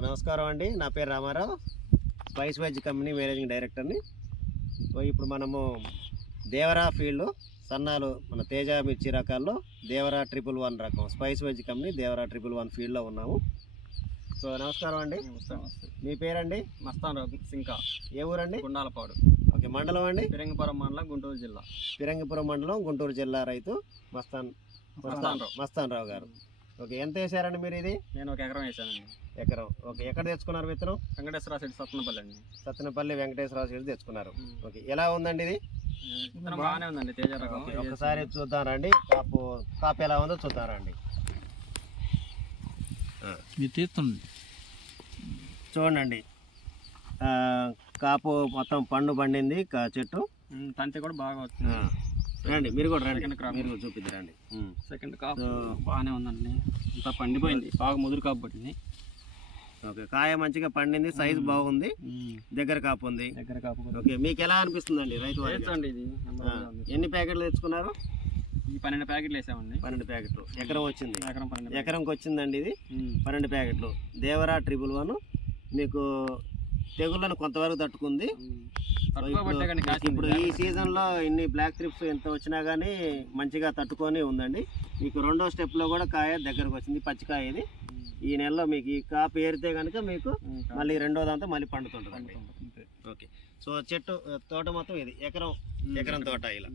నమస్కారం అండి, నా పేరు Ramarao, spice veg company managing డైరెక్టర్ని. ఇప్పుడు మనము దేవరా ఫీల్డ్ సన్నాలు మన తేజ మిర్చి రకాల్లో దేవరా 111 రకం స్పైస్ వెజ్ కంపెనీ దేవరా 111 ఫీల్డ్లో ఉన్నాము. సో నమస్కారం అండి. మీ పేరండి? మస్తాన్ రావు సింకా. ఏ ఊరండి? గుండాలపాడు. ఓకే. మండలం అండి? ఫిరంగిపురం మండలం, గుంటూరు జిల్లా. ఫిరంగిపురం మండలం, గుంటూరు జిల్లా రైతు మస్తాన్ రావు గారు. ఓకే. ఎంత వేసారండి మీరు? ఇది నేను 1 ఎకరం వేసానండి. ఎకరం. ఓకే. ఎక్కడ తెచ్చుకున్నారు విత్తనం? వెంకటేశ్వర సైడ్ సత్తనపల్లి అండి. సత్తెనపల్లి వెంకటేశ్వర సైడ్ తెచ్చుకున్నారు. ఓకే. ఎలా ఉందండి ఇది? విత్తనం బాగానే ఉందండి, తేజ రకం. ఒకసారి చూద్దాం రండి, కాపు ఎలా ఉందో చూద్దాం రండి. చూడండి, కాపు మొత్తం పండు పండింది, చెట్టు తంతి కూడా బాగా వచ్చింది. రండి మీరు కూడా రండి, మీరు చూపిద్దారండి. సెకండ్ కాపు బాగానే ఉందండి, ఇంత పండిపోయింది, బాగా ముదురు కాపు పట్టింది. ఓకే. కాయ మంచిగా పండింది, సైజ్ బాగుంది, దగ్గర కాపు ఉంది. ఓకే. మీకు ఎలా అనిపిస్తుందండి రైతు? ఇది ఎన్ని ప్యాకెట్లు తెచ్చుకున్నారు? ఈ 12 ప్యాకెట్లు వేసామండి. 12 ప్యాకెట్లు. ఎకరం వచ్చింది? ఎకరంకి వచ్చిందండి ఇది 12 ప్యాకెట్లు. దేవరా 111 మీకు తెగుళ్ళను కొంతవరకు తట్టుకుంది. ఇప్పుడు ఈ సీజన్లో ఇన్ని బ్లాక్ ట్రిప్స్ ఎంత వచ్చినా కానీ మంచిగా తట్టుకొని ఉందండి. మీకు రెండో స్టెప్లో కూడా కాయ దగ్గరకు వచ్చింది, పచ్చికాయ. ఇది ఈ నెలలో మీకు ఈ కాపు ఏరితే కనుక మీకు మళ్ళీ రెండోదంతా మళ్ళీ పండుతుంటుందండి. ఓకే. సో తోట మొత్తం ఇది ఎకరం తోట ఇలా.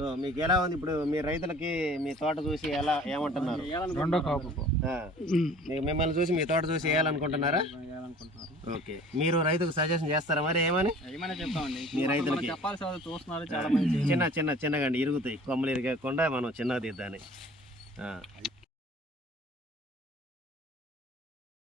సో మీకు ఎలా ఉంది ఇప్పుడు? మీ రైతులకి మీ తోట చూసి ఏమంటున్నారు? మిమ్మల్ని చూసి మీ తోట చూసి వేయాలనుకుంటున్నారా? ఓకే. మీరు రైతుకు సజెషన్ చేస్తారా మరి? ఏమని చెప్తామండి మీ రైతులకి? చూస్తున్నారు చాలా మంది. చిన్నగా అండి, ఇరుగుతాయి, కొమ్మలు ఇరగకుండా మనం చిన్నగా తీద్దాని.